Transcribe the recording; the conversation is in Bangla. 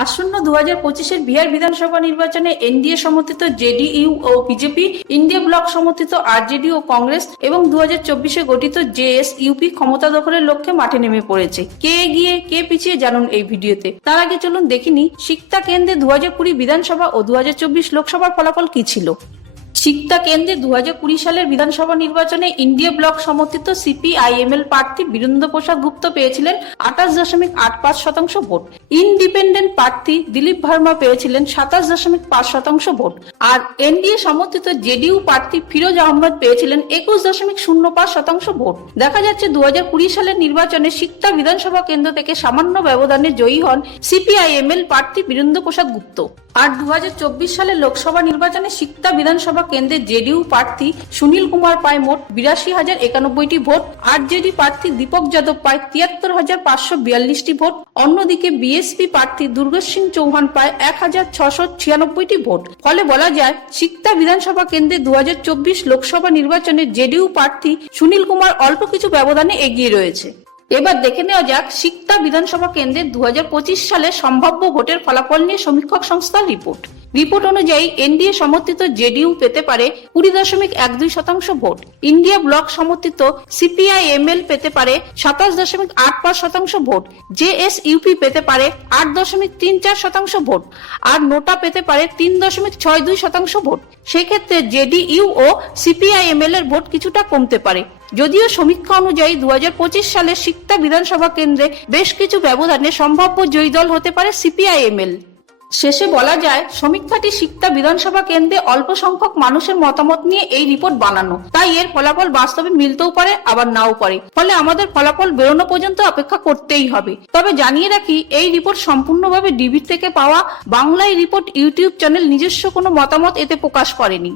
আসন্ন দু হাজার পঁচিশের বিহার বিধানসভা নির্বাচনে এনডিএ সমর্থিত জেডিইউ ও বিজেপি, ইন্ডিয়া ব্লক সমর্থিত আরজেডি ও কংগ্রেস এবং দু হাজার চব্বিশে গঠিত জেএস ইউপি ক্ষমতা দখলের লক্ষ্যে মাঠে নেমে পড়েছে। কে এগিয়ে, কে পিছিয়ে জানুন এই ভিডিওতে। তার আগে চলুন দেখিনি, শিক্ষা কেন্দ্রে দু হাজার কুড়ি বিধানসভা ও দু হাজার চব্বিশ লোকসভার ফলাফল কি ছিল? সিকতা কেন্দ্রে দু হাজার কুড়ি সালের বিধানসভা নির্বাচনে ইন্ডিয়া ব্লক সমর্থিত সিপিআইএমএল প্রার্থী বীরেন্দ্র প্রসাদ গুপ্ত পেয়েছিলেন আঠাশ দশমিক আট পাঁচ শতাংশ ভোট। ইন্ডিপেন্ডেন্ট প্রার্থী দিলীপ ভার্মা পেয়েছিলেন সাতাশ দশমিক পাঁচ শতাংশ ভোট। আর এনডিএ সমর্থিত জেডিইউ প্রার্থী ফিরোজ আহমদ পেয়েছিলেন একুশ দশমিক শূন্য পাঁচ শতাংশ ভোট। দেখা যাচ্ছে দু হাজার কুড়ি সালের নির্বাচনে সিকতা বিধানসভা কেন্দ্র থেকে সামান্য ব্যবধানে জয়ী হন সিপিআইএমএল প্রার্থী বীরেন্দ্র প্রসাদ গুপ্ত। আর দু হাজার চব্বিশ সালের লোকসভা নির্বাচনে সিকতা বিধানসভা কেন্দ্রে জেডিইউ প্রার্থী সুনীল কুমার পায় মোট বিরাশি হাজার একানব্বইটি ভোট আরজেডি প্রার্থী দীপক যাদব পায় তিয়াত্তর হাজার পাঁচশো বিয়াল্লিশটি ভোট। অন্যদিকে বিএসপি প্রার্থী দুর্গেশ সিং চৌহান পায় এক হাজার ছশো ছিয়ানব্বইটি ভোট। ফলে বলা যায় সিকতা বিধানসভা কেন্দ্রে দু হাজার চব্বিশ লোকসভা নির্বাচনে জেডিইউ প্রার্থী সুনীল কুমার অল্প কিছু ব্যবধানে এগিয়ে রয়েছে। এবার দেখে নেওয়া যাক সিকতা বিধানসভা কেন্দ্রের দু হাজার পঁচিশ সালে সম্ভাব্য ভোটের ফলাফল নিয়ে সমীক্ষক সংস্থার রিপোর্ট। রিপোর্ট অনুযায়ী এনডিএ সমর্থিত জেডিইউ পেতে পারে কুড়ি দশমিক এক দুই শতাংশ ভোট। ইন্ডিয়া ব্লক সমর্থিত সিপিআইএমএল পেতে পারে সাতাশ দশমিক আট পাঁচ শতাংশ ভোট। জেএস ইউপি পেতে পারে আট দশমিক তিন চার শতাংশ ভোট। আর নোটা পেতে পারে তিন দশমিক ছয় দুই শতাংশ ভোট। সেক্ষেত্রে জেডিইউ ও সিপিআইএমএল এর ভোট কিছুটা কমতে পারে। যদিও সমীক্ষা অনুযায়ী দু হাজার পঁচিশ সালে সিকতা বিধানসভা কেন্দ্রে বেশ কিছু ব্যবধানে সম্ভাব্য জয়ী দল হতে পারে সিপিআইএমএল শেষে বলা যায় সমীক্ষাটি শিক্ষা বিধানসভা কেন্দ্রে অল্প সংখ্যক মানুষের মতামত নিয়ে এই রিপোর্ট বানানো। তাই এর ফলাফল বাস্তবে মিলতেও পারে, আবার নাও পারে। ফলে আমাদের ফলাফল বেরোনো পর্যন্ত অপেক্ষা করতেই হবে। তবে জানিয়ে রাখি, এই রিপোর্ট সম্পূর্ণভাবে ডিবির থেকে পাওয়া বাংলায় রিপোর্ট ইউটিউব চ্যানেল নিজস্ব কোনো মতামত এতে প্রকাশ করেনি।